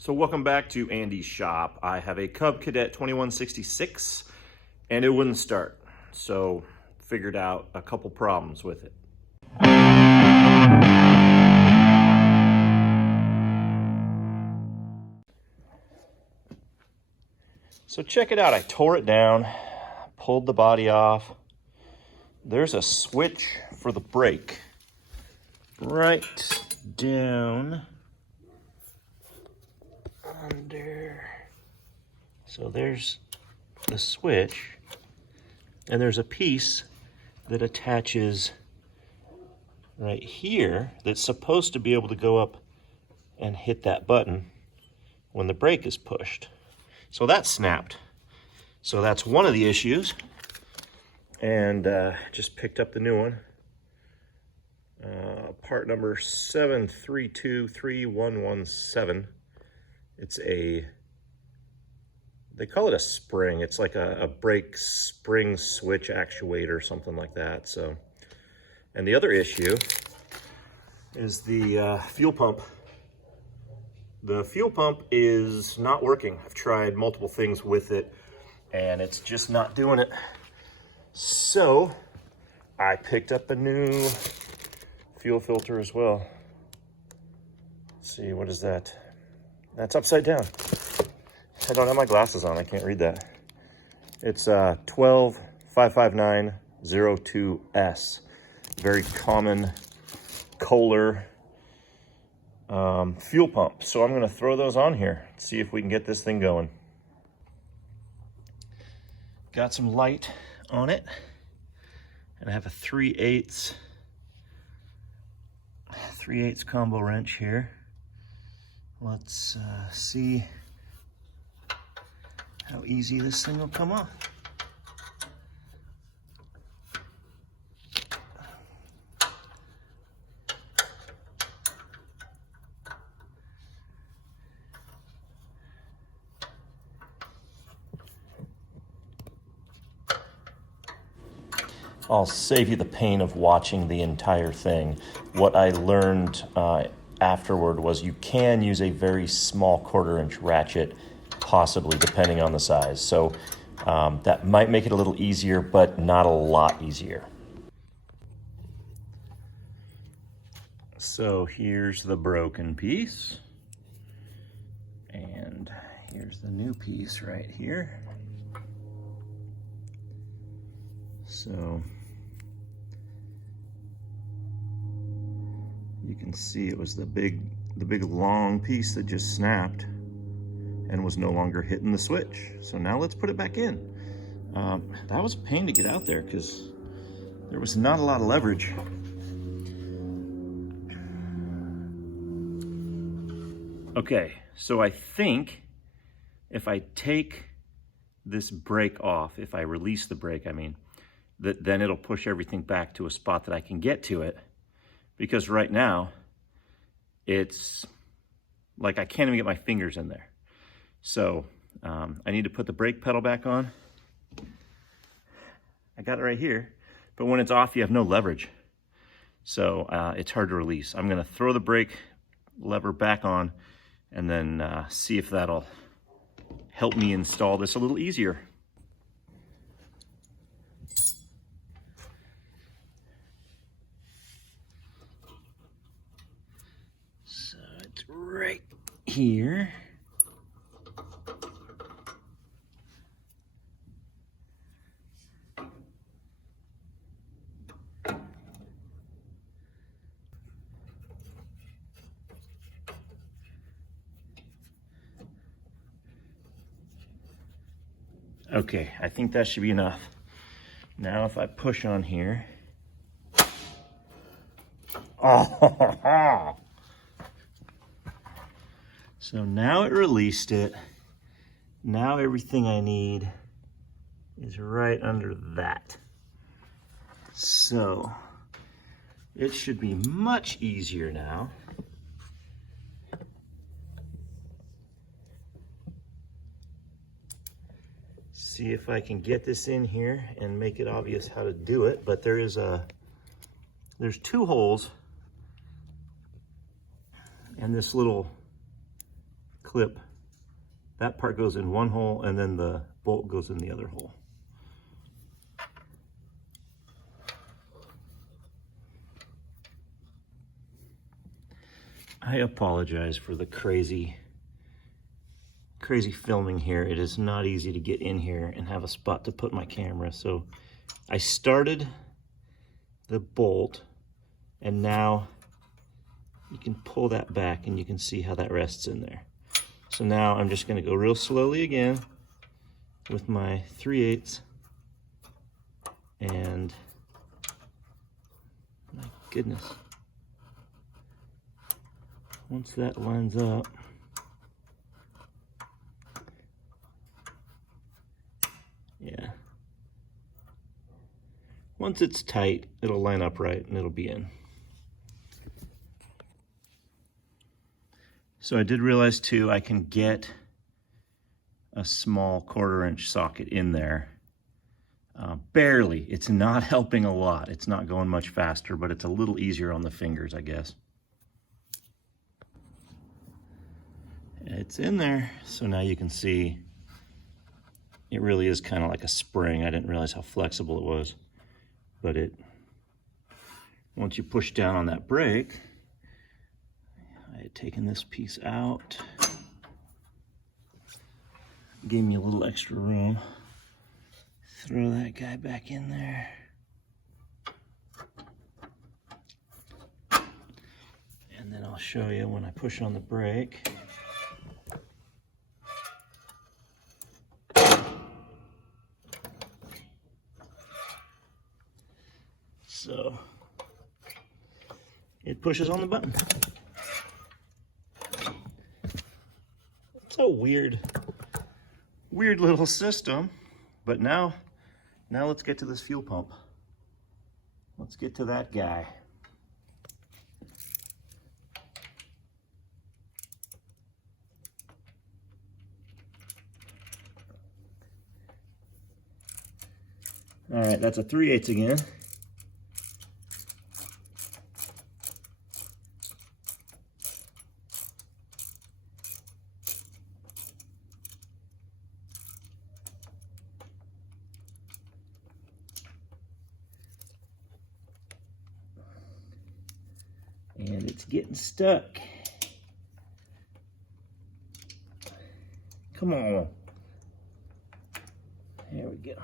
So welcome back to Andy's shop. I have a Cub Cadet 2166 and it wouldn't start. So figured out a couple problems with it. So check it out. I tore it down, pulled the body off. There's a switch for the brake right down under. So there's the switch, and there's a piece that attaches right here that's supposed to be able to go up and hit that button when the brake is pushed. So that snapped. So that's one of the issues. And just picked up the new one. Part number 7323117. It's they call it a spring. It's like a brake spring switch actuator or something like that. So, and the other issue is the fuel pump. The fuel pump is not working. I've tried multiple things with it and it's just not doing it. So I picked up a new fuel filter as well. Let's see, what is that? That's upside down. I don't have my glasses on, I can't read that. It's 1255902S. Very common Kohler fuel pump. So I'm gonna throw those on here, see if we can get this thing going. Got some light on it, and I have a 3/8 combo wrench here. Let's see how easy this thing will come off. I'll save you the pain of watching the entire thing. What I learned afterward was you can use a very small 1/4-inch ratchet, possibly, depending on the size. So that might make it a little easier, but not a lot easier. So here's the broken piece. And here's the new piece right here. So you can see it was the big long piece that just snapped and was no longer hitting the switch. So now let's put it back in. That was a pain to get out there because there was not a lot of leverage. Okay, so I think if I take this brake off, if I release the brake, I mean, then it'll push everything back to a spot that I can get to it. Because right now, it's like I can't even get my fingers in there. So I need to put the brake pedal back on. I got it right here, but when it's off, you have no leverage. So it's hard to release. I'm gonna throw the brake lever back on and then see if that'll help me install this a little easier. So it's right here. Okay, I think that should be enough. Now if I push on here. Oh, so now it released it. Now everything I need is right under that. So it should be much easier now. See if I can get this in here and make it obvious how to do it, but there's 2 holes and this little clip, that part goes in one hole and then the bolt goes in the other hole. I apologize for the crazy filming here. It is not easy to get in here and have a spot to put my camera. So I started the bolt, and now you can pull that back and you can see how that rests in there. So now I'm just going to go real slowly again with my 3/8, and my goodness, once that lines up, yeah, once it's tight, it'll line up right and it'll be in. So I did realize too, I can get a small 1/4 inch socket in there. Barely. It's not helping a lot. It's not going much faster, but it's a little easier on the fingers, I guess. It's in there. So now you can see it really is kind of like a spring. I didn't realize how flexible it was, but once you push down on that brake, I had taken this piece out, gave me a little extra room. Throw that guy back in there. And then I'll show you when I push on the brake. So it pushes on the button. It's a weird little system, but now let's get to this fuel pump. Let's get to that guy. All right, that's a 3/8 again. And it's getting stuck. Come on. There we go.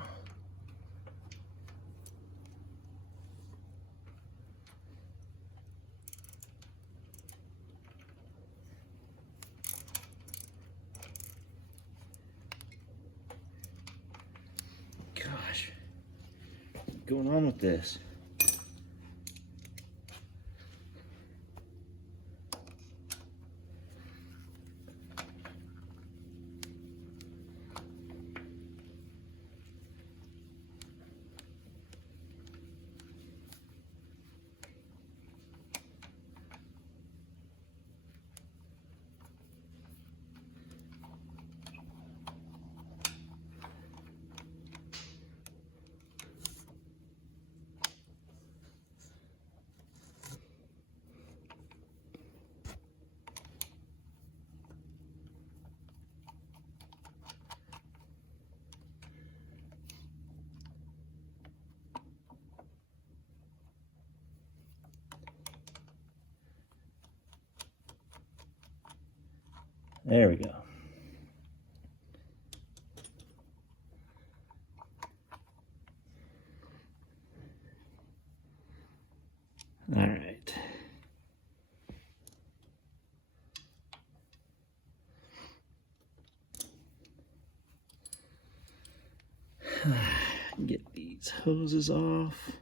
Gosh, what's going on with this? There we go. All right. Get these hoses off.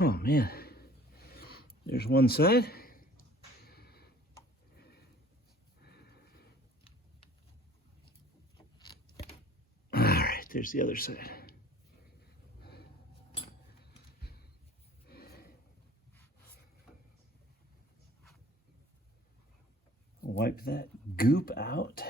Oh man, there's one side. All right, there's the other side. Wipe that goop out.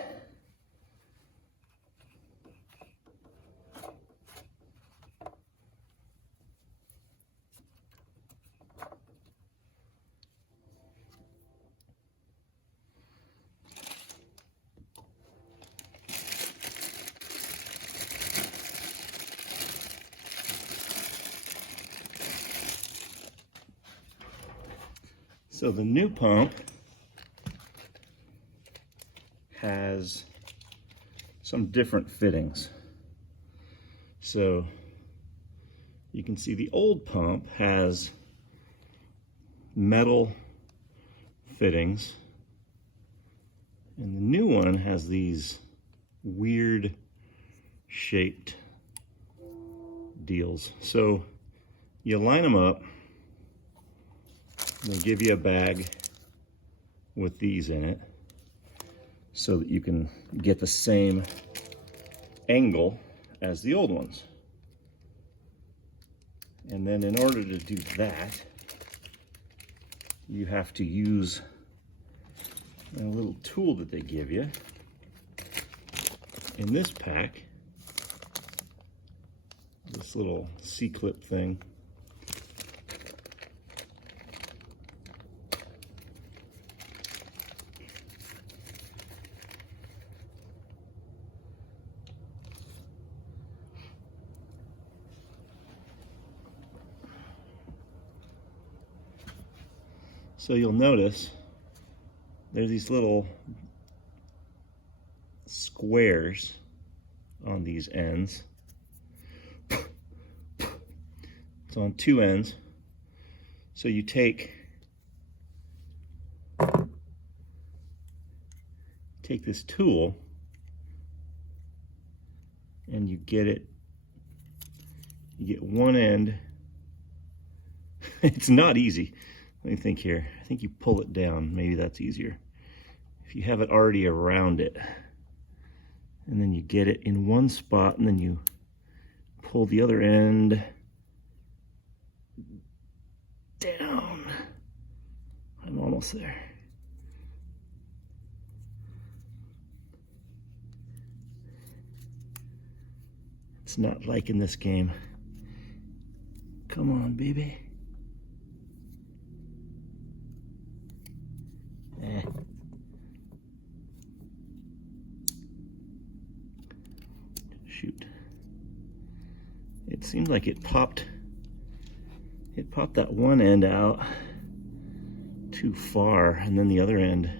So the new pump has some different fittings. So you can see the old pump has metal fittings, and the new one has these weird shaped deals. So you line them up, they'll give you a bag with these in it so that you can get the same angle as the old ones. And then in order to do that, you have to use a little tool that they give you in this pack, this little C-clip thing. So you'll notice there's these little squares on these ends. It's on two ends. So you take this tool and you get one end. It's not easy. Let me think here. I think you pull it down. Maybe that's easier. If you have it already around it, and then you get it in one spot, and then you pull the other end down. I'm almost there. It's not like in this game. Come on, baby. Shoot. It seemed like it popped that one end out too far, and then the other end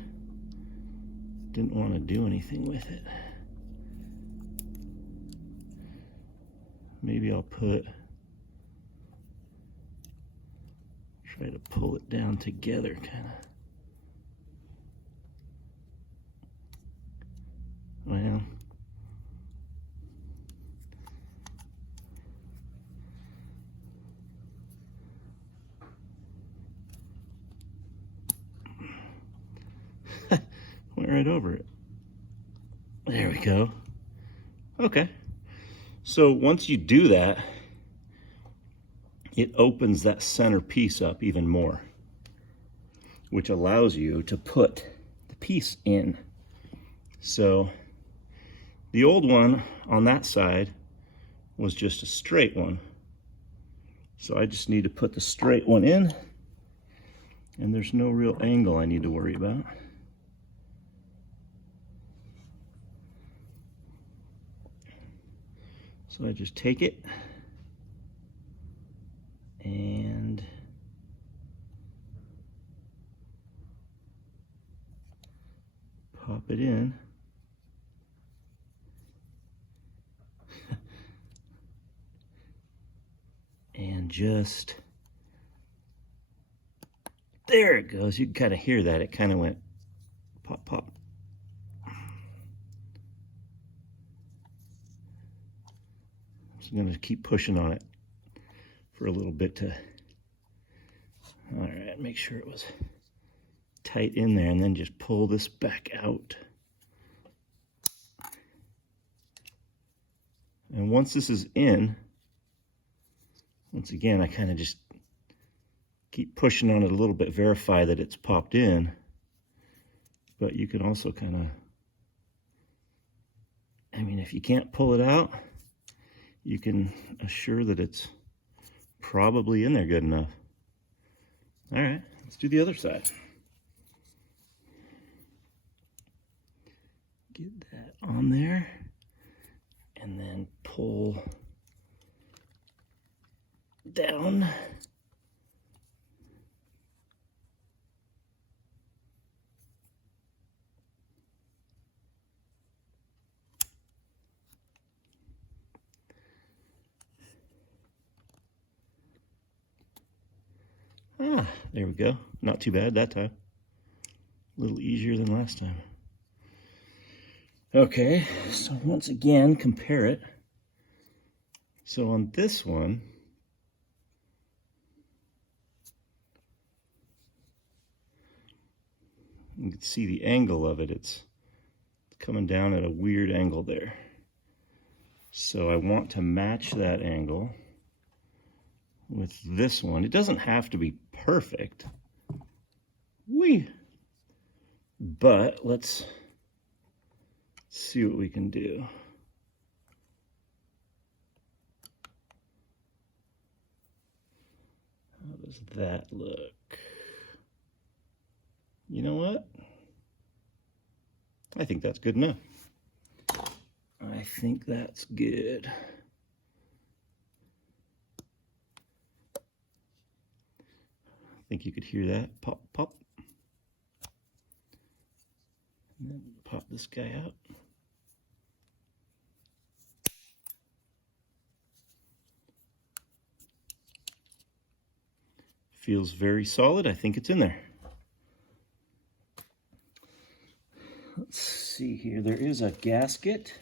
didn't want to do anything with it. Maybe I'll try to pull it down together, kind of. Well, went right over it. There we go. Okay. So once you do that, it opens that center piece up even more, which allows you to put the piece in. So the old one on that side was just a straight one. So I just need to put the straight one in, and there's no real angle I need to worry about. So I just take it and pop it in. And just, there it goes. You can kind of hear that. It kind of went pop, pop. So I'm going to keep pushing on it for a little bit to All right, make sure it was tight in there, and then just pull this back out. And once this is in, once again, I kind of just keep pushing on it a little bit, verify that it's popped in. But you can also kind of, I mean, if you can't pull it out, you can assure that it's probably in there good enough. All right, let's do the other side. Get that on there, and then pull down. Ah, there we go. Not too bad that time. A little easier than last time. Okay, so once again, compare it. So on this one, you can see the angle of it. It's coming down at a weird angle there. So I want to match that angle with this one. It doesn't have to be perfect. But let's see what we can do. How does that look? You know what? I think that's good enough. I think that's good. I think you could hear that. Pop, pop. And then pop this guy out. Feels very solid. I think it's in there. Let's see here. There is a gasket.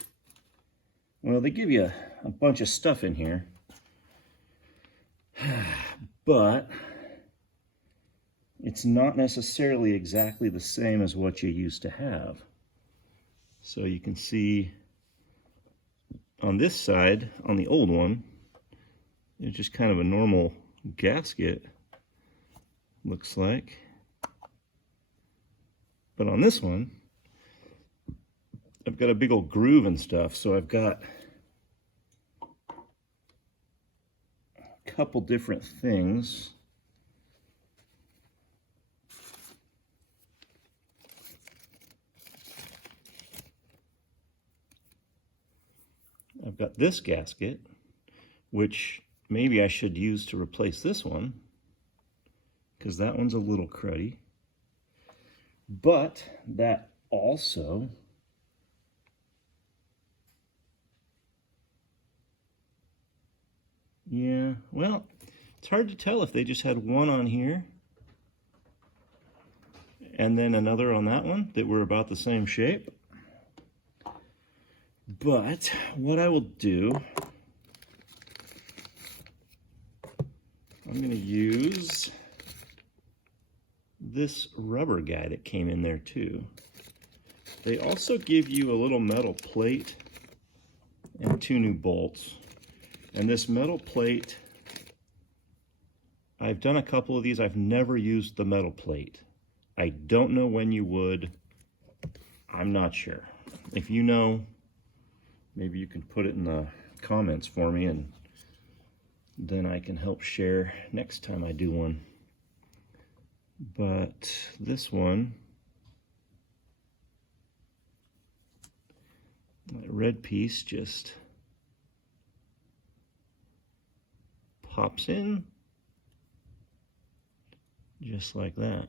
Well, they give you a bunch of stuff in here. But it's not necessarily exactly the same as what you used to have. So you can see on this side, on the old one, it's just kind of a normal gasket, looks like. But on this one, I've got a big old groove and stuff, so I've got a couple different things. I've got this gasket, which maybe I should use to replace this one, because that one's a little cruddy. But that also yeah, well, it's hard to tell if they just had one on here and then another on that one that were about the same shape. But what I will do, I'm going to use this rubber guy that came in there too. They also give you a little metal plate and 2 new bolts. And this metal plate, I've done a couple of these. I've never used the metal plate. I don't know when you would. I'm not sure. If you know, maybe you can put it in the comments for me, and then I can help share next time I do one. But this one, that red piece just pops in just like that.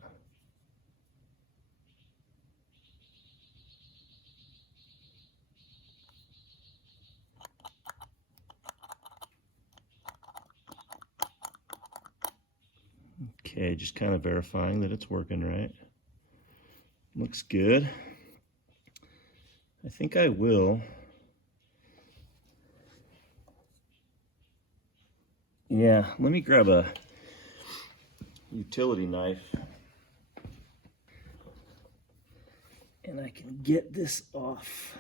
Okay, just kind of verifying that it's working right. Looks good. I think I will. Yeah, let me grab a utility knife. And I can get this off.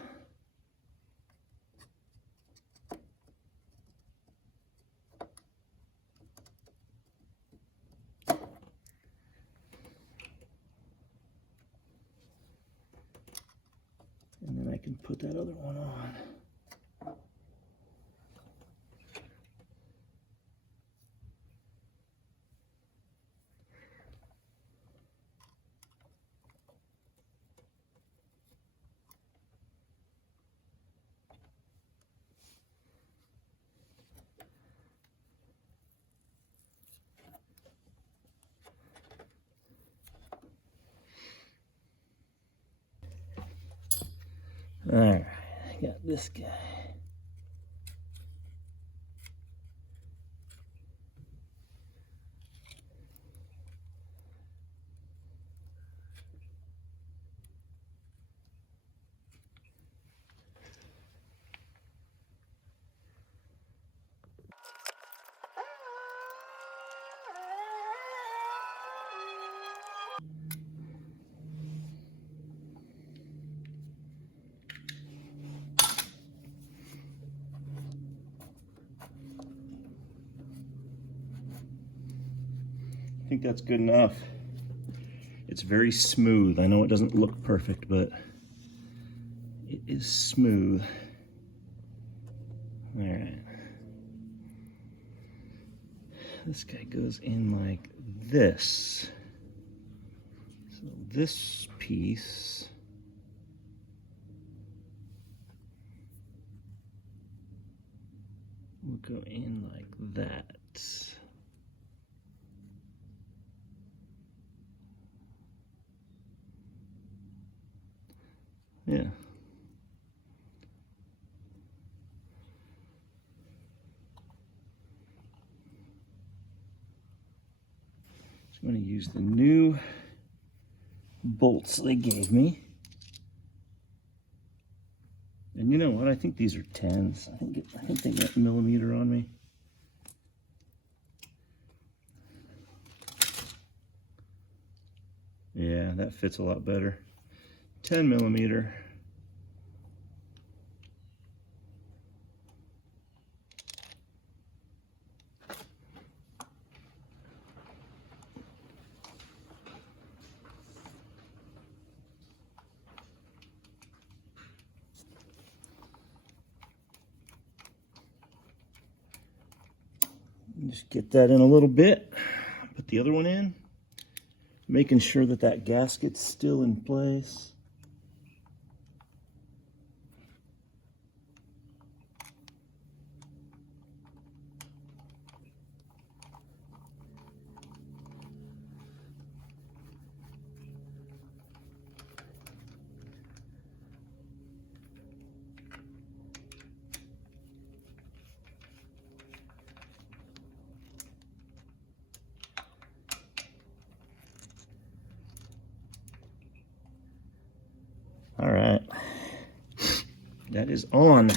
And then I can put that other one on. All right, I got this guy. I think that's good enough. It's very smooth. I know it doesn't look perfect, but it is smooth. All right. This guy goes in like this. So this piece will go in like that. Yeah. So I'm going to use the new bolts they gave me. And you know what? I think these are 10s. I think they got millimeter on me. Yeah, that fits a lot better. 10 millimeter. Just get that in a little bit. Put the other one in. Making sure that that gasket's still in place. All right, that is on.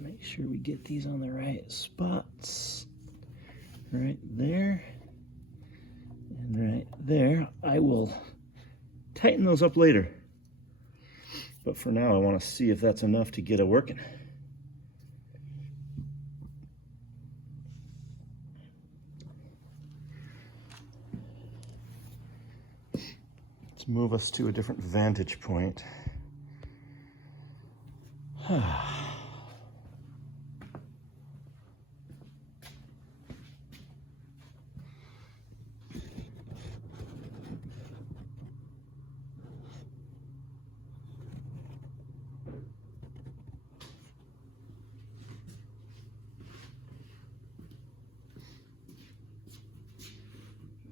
Make sure we get these on the right spots. Right there and right there. I will tighten those up later. But for now, I want to see if that's enough to get it working. Let's move us to a different vantage point. Make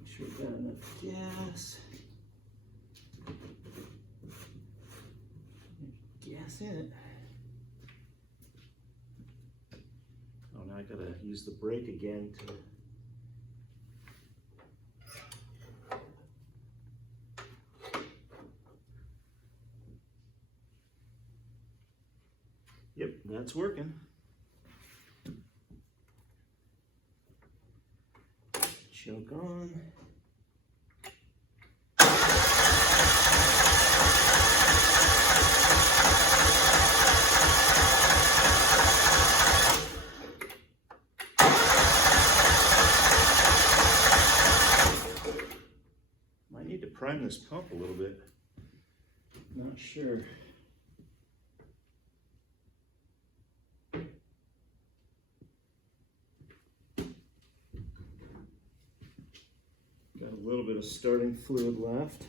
sure we've got enough gas. Gas in it. Oh, now I gotta use the brake again to. Yep, that's working. choke on. Might need to prime this pump a little bit. Not sure. Got a little bit of starting fluid left.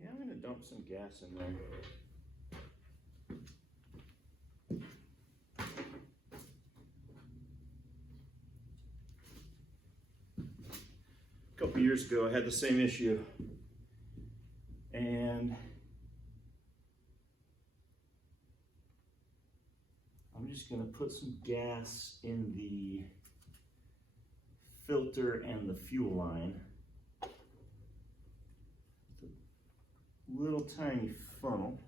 Yeah, I'm going to dump some gas in there. A couple years ago, I had the same issue. And I'm just going to put some gas in the filter and the fuel line. Little tiny funnel.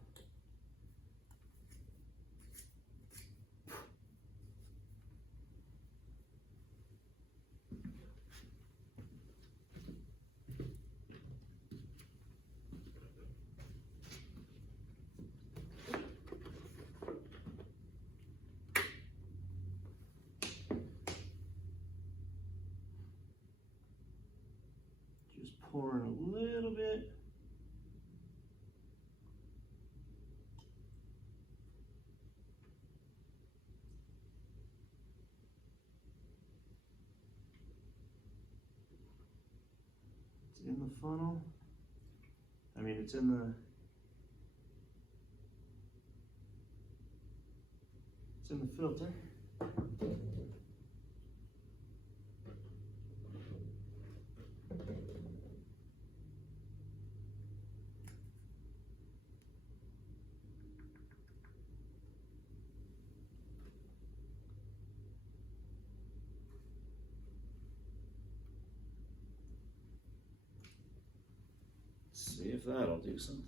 Just pouring a little bit. In the funnel. I mean, it's in the filter. See if that'll do something.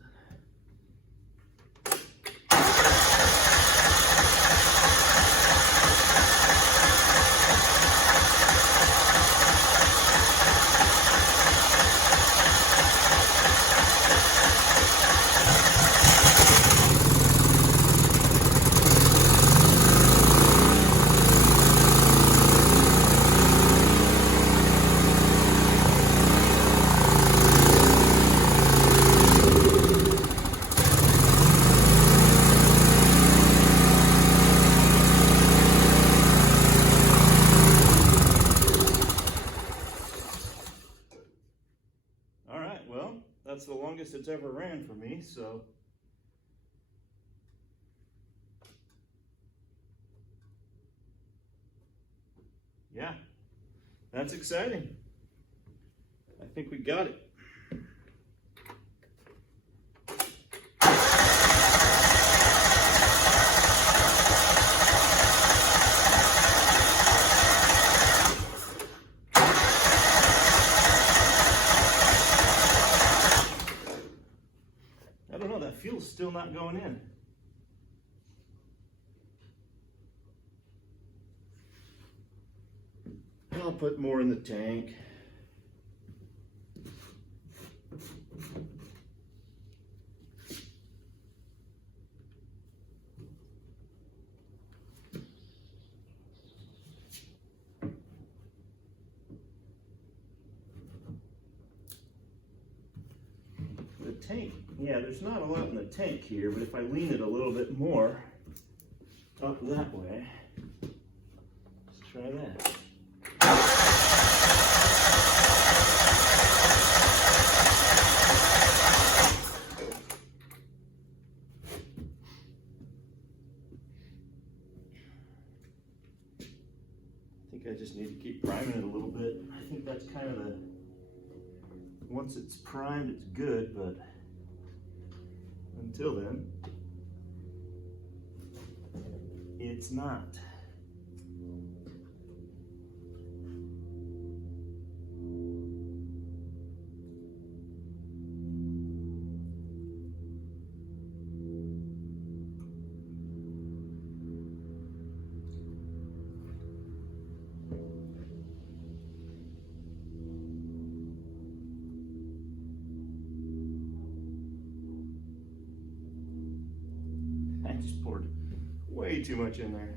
That's the longest it's ever ran for me, so yeah, that's exciting. I think we got it. I don't know, that fuel's still not going in. I'll put more in the tank. The tank, yeah, there's not a lot in the tank here, but if I lean it a little bit more up that way, let's try that. I think think I just need to keep priming it a little bit. I think that's kind of the, once it's primed, it's good, but until then, it's not. I just poured way too much in there.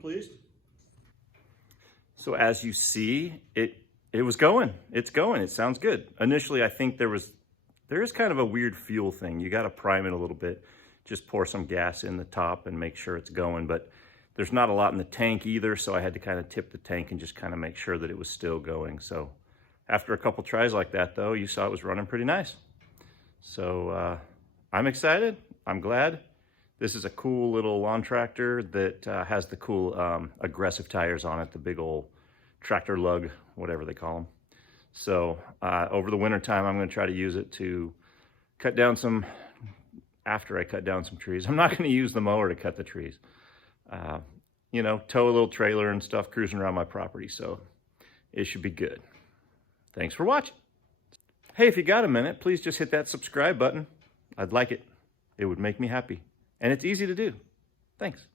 Pleased. So as you see, it was going. It's going. It sounds good. Initially, I think there is kind of a weird fuel thing. You got to prime it a little bit. Just pour some gas in the top and make sure it's going. But there's not a lot in the tank either, so I had to kind of tip the tank and just kind of make sure that it was still going. So after a couple tries like that, though, you saw it was running pretty nice. So I'm excited. I'm glad. This is a cool little lawn tractor that has the cool aggressive tires on it, the big old tractor lug, whatever they call them. So over the winter time, I'm going to try to use it to cut down some, after I cut down some trees. I'm not going to use the mower to cut the trees. You know, tow a little trailer and stuff cruising around my property. So it should be good. Thanks for watching. Hey, if you got a minute, please just hit that subscribe button. I'd like it. It would make me happy. And it's easy to do. Thanks.